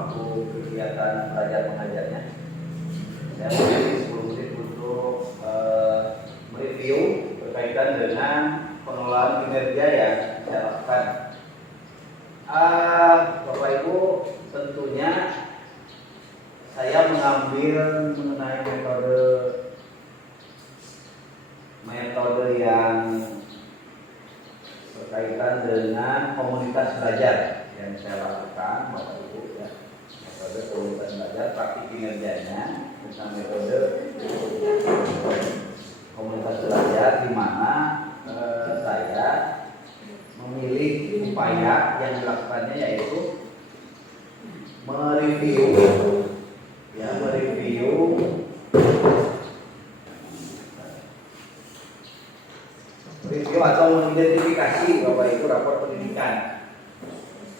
waktu kegiatan belajar mengajarnya. Saya memilih 10 menit untuk mereview berkaitan dengan pengelolaan kinerja yang saya lakukan. Bapak Ibu, tentunya saya mengambil mengenai metode yang berkaitan dengan komunitas belajar yang saya lakukan, Bapak Ibu, ya. Metode komunitas belajar, praktik kinerjanya tentang metode komunitas belajar, di mana saya memilih upaya yang dilakukannya yaitu mereview atau mengidentifikasi Bapak Ibu rapor pendidikan.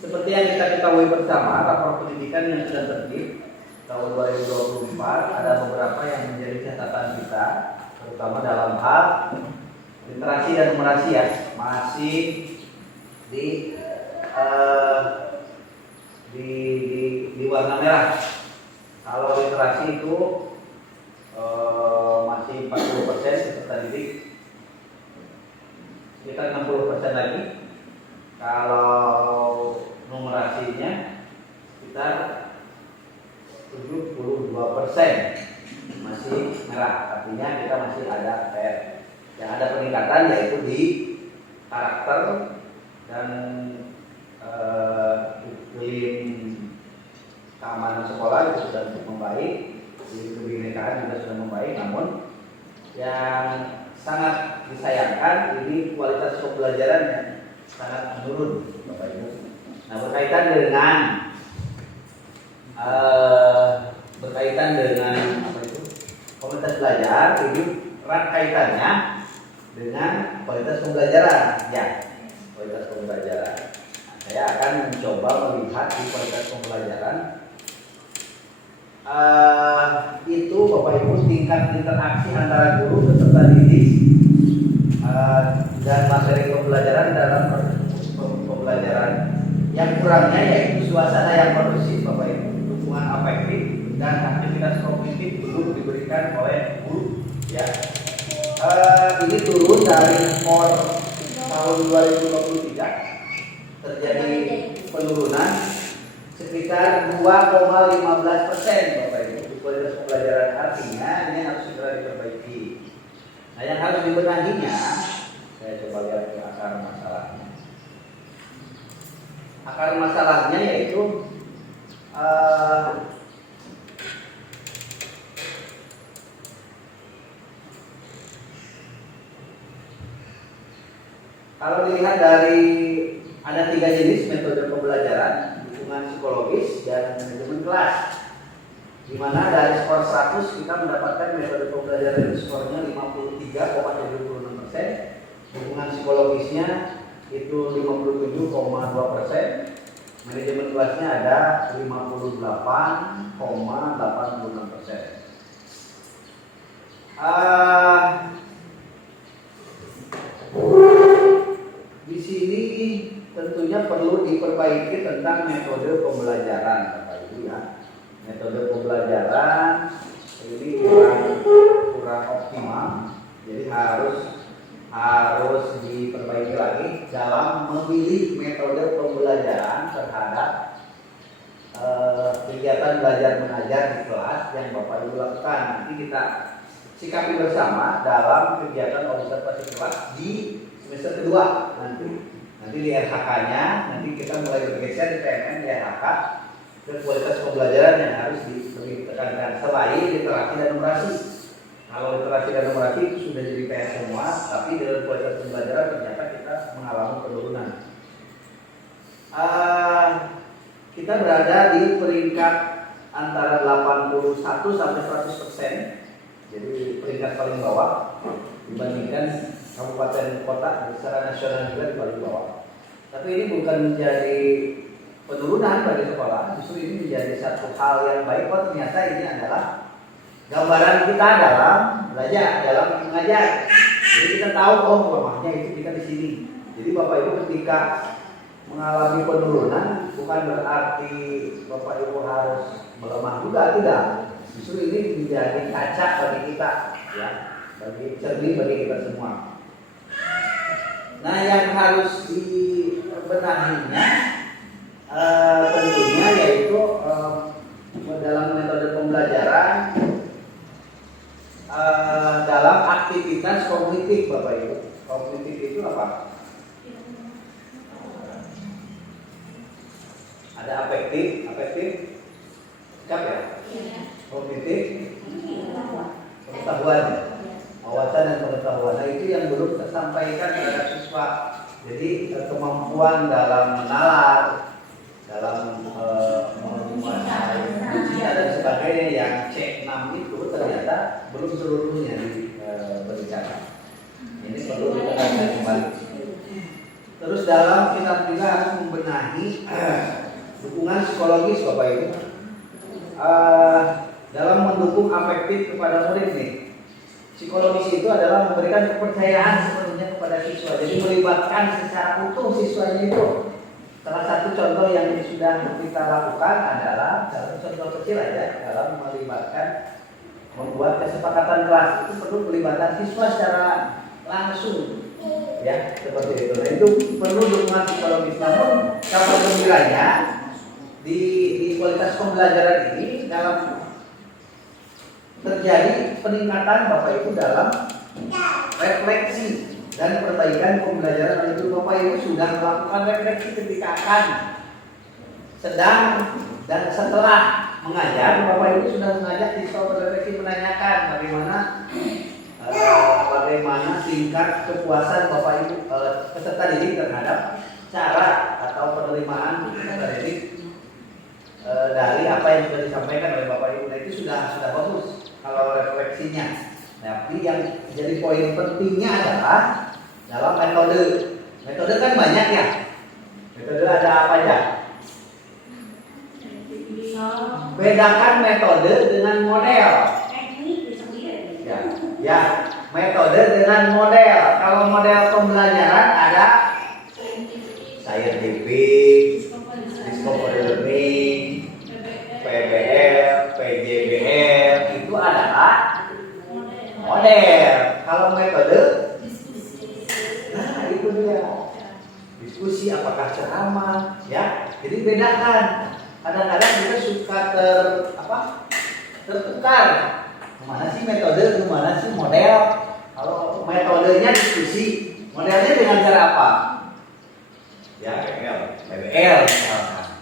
Seperti yang kita ketahui bersama, rapor pendidikan yang sudah terbit tahun 2024 ada beberapa yang menjadi catatan kita, terutama dalam hal literasi dan numerasi, ya, masih di warna merah. Kalau literasi itu masih 40% peserta didik, sekitar 60% lagi. Kalau numerasinya sekitar 72% masih merah, artinya kita masih ada PR. Yang ada peningkatan yaitu di karakter dan iklim keamanan sekolah itu sudah membaik, di kebinekaan juga sudah membaik. Namun yang sangat disayangkan ini kualitas pembelajaran yang sangat menurun, Bapak Ibu. Nah, berkaitan dengan apa itu komunitas belajar, ini erat kaitannya dengan kualitas pembelajaran, ya, kualitas pembelajaran. Nah, saya akan mencoba melihat di kualitas pembelajaran itu, Bapak Ibu, tingkat interaksi antara guru peserta didik dan materi pembelajaran dalam pembelajaran. Yang kurangnya yaitu suasana yang kondusif, Bapak Ibu, dukungan afektif dan aktivitas kognitif guru diberikan oleh guru, ya. Ini turun dari skor tahun 2023, terjadi penurunan sekitar 2,15%, Bapak Ibu, di kualitas pembelajaran. Artinya ini harus segera diperbaiki. Nah, yang harus dibenahinya, saya coba lihat ke akar masalahnya. Akar masalahnya yaitu kalau dilihat dari ada 3 jenis metode pembelajaran, dukungan psikologis dan manajemen kelas. Di mana dari skor 100 kita mendapatkan metode pembelajaran itu skornya 53,76%, dukungan psikologisnya itu 57,2%, manajemen kelasnya ada 58,86%. Di sini tentunya perlu diperbaiki tentang metode pembelajaran, Bapak Ibu, ya. Metode pembelajaran ini kurang optimal, jadi harus diperbaiki lagi dalam memilih metode pembelajaran terhadap kegiatan belajar mengajar di kelas yang Bapak Ibu lakukan. Nanti kita sikapi bersama dalam kegiatan observasi kelas di semester kedua nanti di RHK-nya nanti kita mulai bergeser di PMN di RHK ke kualitas pembelajaran yang harus ditekankan selain literasi dan numerasi. Kalau literasi dan numerasi itu sudah jadi PR semua, tapi dalam kualitas pembelajaran ternyata kita mengalami penurunan. Kita berada di peringkat antara 81 sampai 100%, jadi peringkat paling bawah dibandingkan kabupaten kota secara nasional juga di paling bawah. Tapi ini bukan menjadi penurunan bagi sekolah, justru ini menjadi satu hal yang baik. Oh, ternyata ini adalah gambaran kita dalam belajar, dalam mengajar. Jadi kita tahu, oh, lemahnya itu kita di sini. Jadi Bapak Ibu ketika mengalami penurunan bukan berarti Bapak Ibu harus melemah juga, tidak. Justru ini menjadi kaca bagi kita, ya, bagi cermin bagi kita semua. Nah, yang harus dibenahinya tentunya yaitu dalam metode pembelajaran dalam aktivitas kognitif, Bapak Ibu. Kognitif itu apa? Ada afektif, sikap ya? Kognitif, pengetahuan, wawasan dan pengetahuan. Nah, itu yang belum tersampaikan kepada siswa. Jadi kemampuan dalam menalar, dalam menguasai ujian dan sebagainya yang C6 itu ternyata belum seluruhnya diberikan. Ini perlu ditekankan kembali. Terus dalam kita juga harus membenahi dukungan psikologis, Bapak Ibu, dalam mendukung afektif kepada murid nih. Psikologis itu adalah memberikan kepercayaan sepenuhnya kepada siswa. Jadi melibatkan secara utuh siswanya itu. Salah satu contoh yang sudah kita lakukan adalah dalam contoh kecil aja dalam melibatkan membuat kesepakatan kelas itu perlu pelibatan siswa secara langsung, ya seperti itu. Nah, itu perlu dukungan psikologis. Namun kabar gembiranya di kualitas pembelajaran ini dalam terjadi peningkatan Bapak Ibu dalam refleksi dan perbaikan pembelajaran. Itu Bapak Ibu sudah melakukan refleksi ketika akan sedang dan setelah mengajar. Bapak Ibu sudah mengajak siswa berefleksi, menanyakan bagaimana tingkat kepuasan Bapak Ibu peserta didik terhadap cara atau penerimaan peserta didik dari apa yang sudah disampaikan oleh Bapak Ibu. Nah, itu sudah bagus kalau refleksinya. Tapi yang jadi poin pentingnya adalah dalam metode. Metode kan banyak ya. Metode ada apa aja? Bedakan metode dengan model. Ya, metode dengan model. Kalau model pembelajaran ada scientific, discovery learning, PBL, PJBL, itu adalah model. Kalau metode, nah itu dia. Diskusi apakah ceramah, ya. Jadi bedakan. Kadang-kadang kita suka tertukar. Mana sih metode, mana sih model? Kalau metodenya diskusi, modelnya dengan cara apa? Ya, PBL misalkan.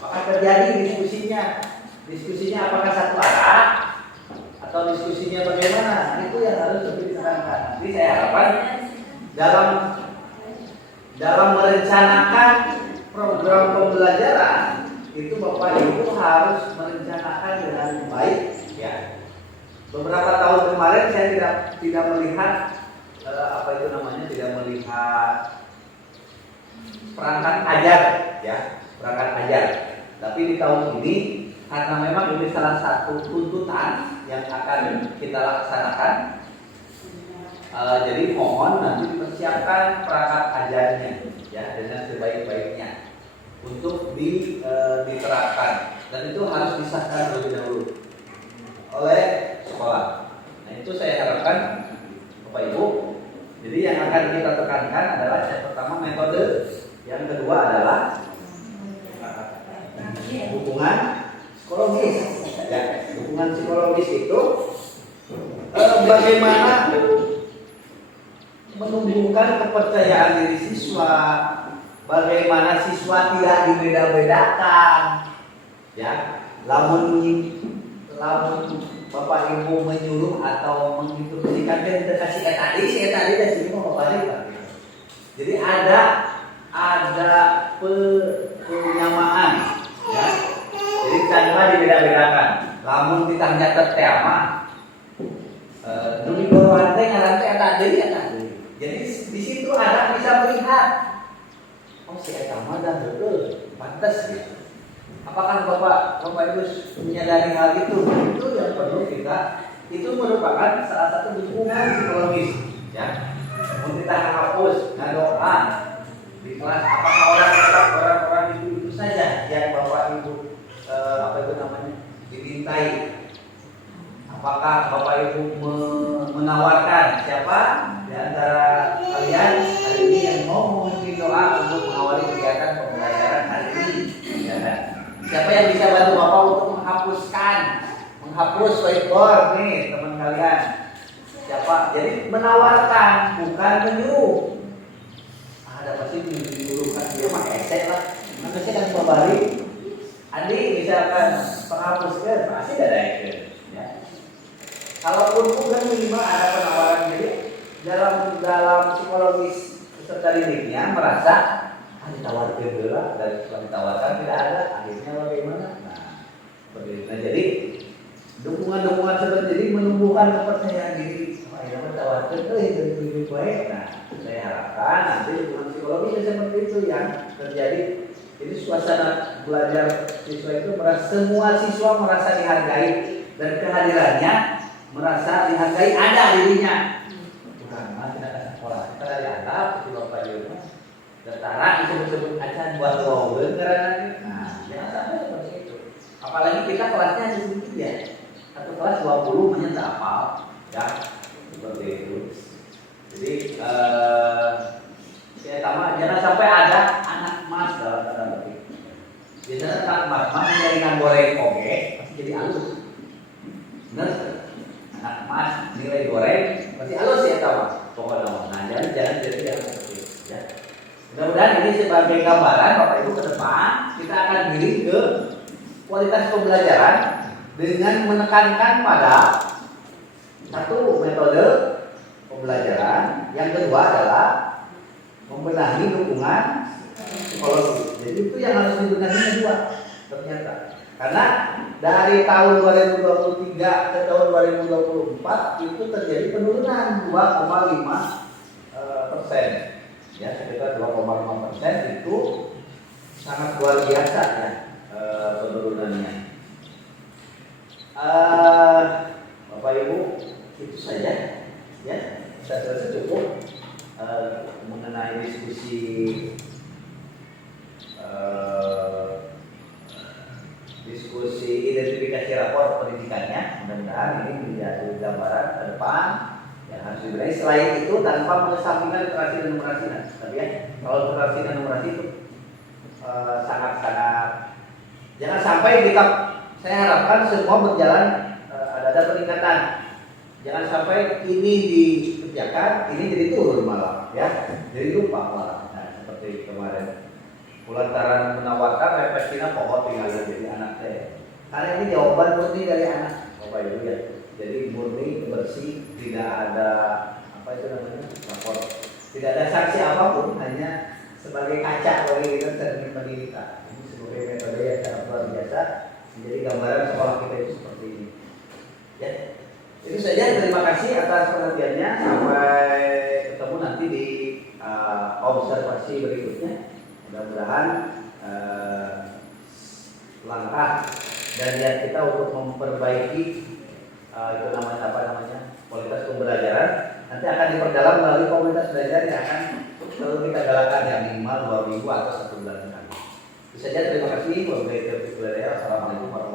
Apakah terjadi diskusinya? Diskusinya apakah satu arah atau diskusinya bagaimana? Itu yang harus lebih ditekankan. Jadi saya harapkan dalam merencanakan program pembelajaran itu Bapak Ibu harus merencanakan dengan baik, ya. Beberapa tahun kemarin saya tidak melihat tidak melihat perangkat ajar, ya, perangkat ajar. Tapi di tahun ini karena memang ini salah satu tuntutan yang akan kita laksanakan, jadi mohon nanti dipersiapkan perangkat ajarnya, ya, dengan sebaik-baiknya untuk diterapkan, dan itu harus disahkan terlebih dahulu oleh sekolah. Nah, itu saya harapkan Bapak Ibu. Jadi yang akan kita tekankan adalah yang pertama metode, yang kedua adalah dukungan psikologis. Ya, dukungan psikologis itu bagaimana menumbuhkan kepercayaan diri siswa, bagaimana siswa tidak dibeda-bedakan, ya. Lamun Bapak Ibu menyuruh atau menginstruksikan kita kasih tadi dan sini mau balik. Jadi ada penyamaan, ya. Jadi tanpa dibeda-bedakan. Lamun ditanya tertema, demi golongan teh ngaran teh tadi. Jadi di situ anak bisa melihat, oh si eta mah dah betul, pantas gitu. Apakah Bapak Ibu menyadari hal itu? Itu yang perlu itu merupakan salah satu dukungan psikologis, ya. Untuk kita hapus, doa di kelas, apakah orang tetap yang bisa bantu Bapak untuk menghapus whiteboard nih teman kalian. Siapa? Jadi menawarkan, bukan menyuruh. Ada pasti menyuruh kan dia pakai esek lah. Nanti saya kan kembali. Andi misalkan penghapuskan pasti ada ikut. Ya. Kalaupun bukan minimal ada penawaran, jadi dalam psikologis peserta didiknya merasa ditawarkan dulu lah, dan setelah ditawarkan tidak ada, akhirnya bagaimana? Nah, seperti itu. Nah, jadi dukungan seperti ini menumbuhkan kepercayaan diri. Wah, ini ditawarkan itu lebih baik. Nah, saya harapkan nanti dukungan psikologis seperti itu yang terjadi. Jadi suasana belajar siswa itu semua siswa merasa dihargai dan kehadirannya merasa dihargai ada dirinya. Bukan kita ke sekolah, kita dianggap di Bapak Ibu. Setara disebut-sebut aja buat loweng karena jangan sampai seperti itu. Apalagi kita kelasnya sedikit ya. Satu kelas 20 hanya tak hafal, ya seperti itu. Jadi saya tambah jangan sampai ada anak mas dalam tanda petik. Biasanya anak mas jaringan goreng oke pasti jadi halus. Benar? Anak mas nilai goreng pasti halus ya tahu. Pokoknya nah jangan jadi yang seperti itu. Ya. Mudah-mudahan ini sebagai gambaran Bapak Ibu ke depan kita akan giring ke kualitas pembelajaran dengan menekankan pada satu metode pembelajaran, yang kedua adalah membenahi dukungan psikologi. Jadi itu yang harus dibenahi dua ternyata. Karena dari tahun 2023 ke tahun 2024 itu terjadi penurunan 2,5%. Ya, sekitar 2,5% itu sangat luar biasa ya penurunannya. Bapak Ibu itu saja ya, saya rasa cukup mengenai diskusi identifikasi rapor pendidikannya. Mudah-mudahan ini menjadi gambaran ke depan yang harus diberi. Selain itu tanpa mengesampingkan literasi dan numerasi. Tapi ya kalau literasi dan numerasi itu sangat-sangat jangan sampai kita, saya harapkan semua berjalan ada peningkatan. Jangan sampai ini dikerjakan, ini jadi turun malah ya. Jadi lupa malah. Nah, seperti kemarin lantaran menawarkan repetinya pokok tinggal jadi anak saya. Karena ini jawaban murni dari anak Bapak Ibu ya. Jadi murni bersih, tidak ada apa itu namanya lapor, tidak ada sanksi apapun, hanya sebagai kaca bagi kita sering pendidikan. Ini sebagai metode yang sangat luar biasa menjadi gambaran sekolah kita itu seperti ini. Ya, itu saja. Terima kasih atas perhatiannya. Sampai ketemu nanti di observasi berikutnya. Mudah-mudahan langkah dan niat kita untuk memperbaiki itu namanya kualitas pembelajaran nanti akan diperdalam melalui komunitas belajar yang akan selalu kita galakan yang minimal 2 minggu atau 1 bulan sekali. Itu saja, terima kasih. Wabillahi taufiq wal hidayah. Assalamualaikum warahmatullahi wabarakatuh.